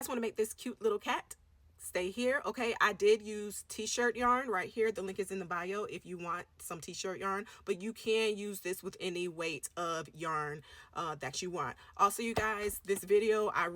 just want to make this cute little cat, stay here. Okay, I did use t-shirt yarn right here. The link is in the bio if you want some t-shirt yarn, but you can use this with any weight of yarn that you want. Also, you guys, this video, I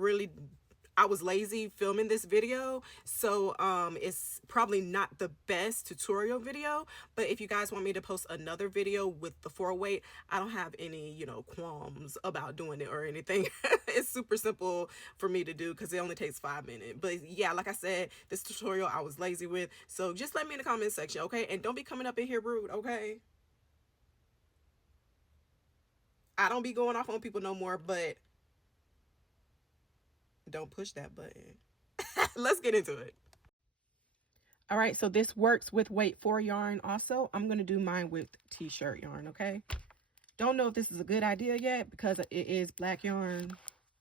was lazy filming this video, so it's probably not the best tutorial video, but if you guys want me to post another video with the 4-weight, I don't have any, you know, qualms about doing it or anything. It's super simple for me to do because it only takes 5 minutes. But yeah, like I said, this tutorial I was lazy with, so just let me in the comment section, okay? And don't be coming up in here rude, okay? I don't be going off on people no more, but don't push that button. Let's get into it. All right, so this works with weight 4 yarn also. I'm going to do mine with t-shirt yarn, okay? Don't know if this is a good idea yet because it is black yarn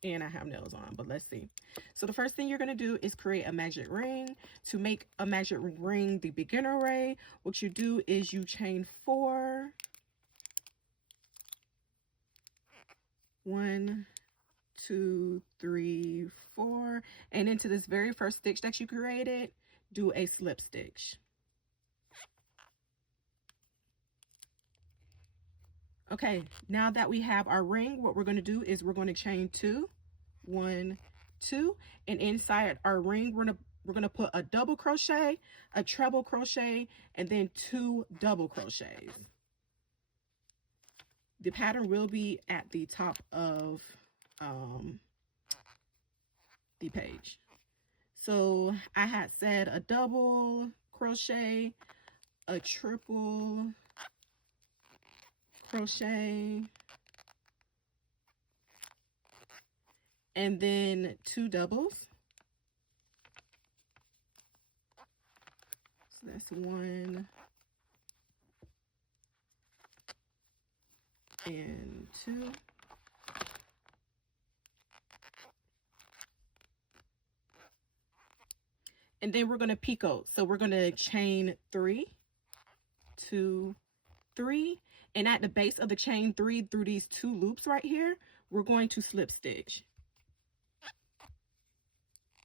and I have nails on, but let's see. So the first thing you're going to do is create a magic ring. To make a magic ring the beginner way, what you do is you chain 4. 1, 2, 3, 4, and into this very first stitch that you created, do a slip stitch. Okay, now that we have our ring, what we're going to do is we're going to chain 2, 1, 2, and inside our ring we're going to put a double crochet, a treble crochet, and then 2 double crochets. The pattern will be at the top of the page. So I had said a double crochet, a triple crochet, and then 2 doubles. So that's 1 and 2. And then we're going to picot. So we're going to chain 3, 2, 3, and at the base of the chain 3 through these 2 loops right here, we're going to slip stitch.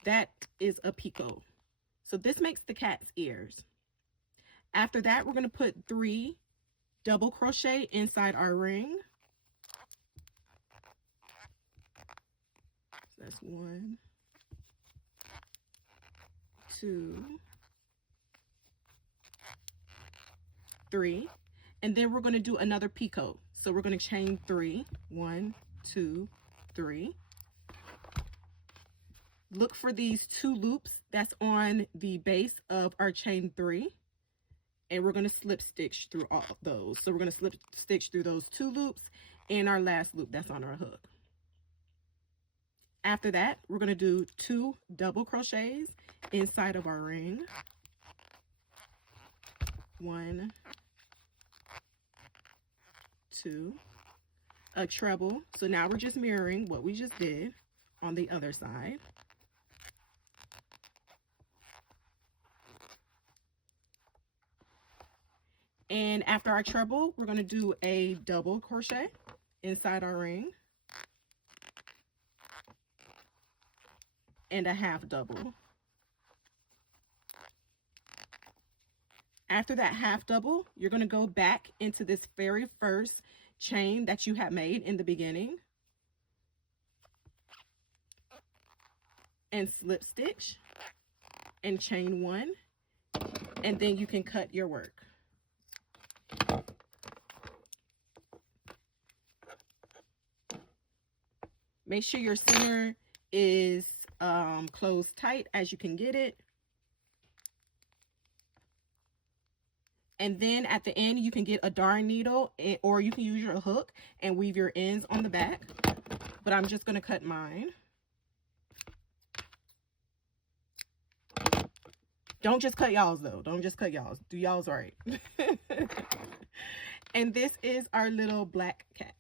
That is a picot. So this makes the cat's ears. After that, we're going to put 3 double crochet inside our ring. So that's 1, 2, 3, and then we're going to do another picot. So we're going to chain 3, 1, 2, 3. Look for these 2 loops that's on the base of our chain 3, and we're going to slip stitch through all of those. So we're going to slip stitch through those 2 loops and our last loop that's on our hook. After that, we're going to do 2 double crochets inside of our ring. 1, 2, a treble. So now we're just mirroring what we just did on the other side. And after our treble, we're going to do a double crochet inside our ring. And a half double. After that half double, you're going to go back into this very first chain that you had made in the beginning and slip stitch and chain 1, and then you can cut your work. Make sure your center is closed tight as you can get it. And then at the end, you can get a darn needle, or you can use your hook and weave your ends on the back. But I'm just going to cut mine. Don't just cut y'all's though. Don't just cut y'all's. Do y'all's right. And this is our little black cat.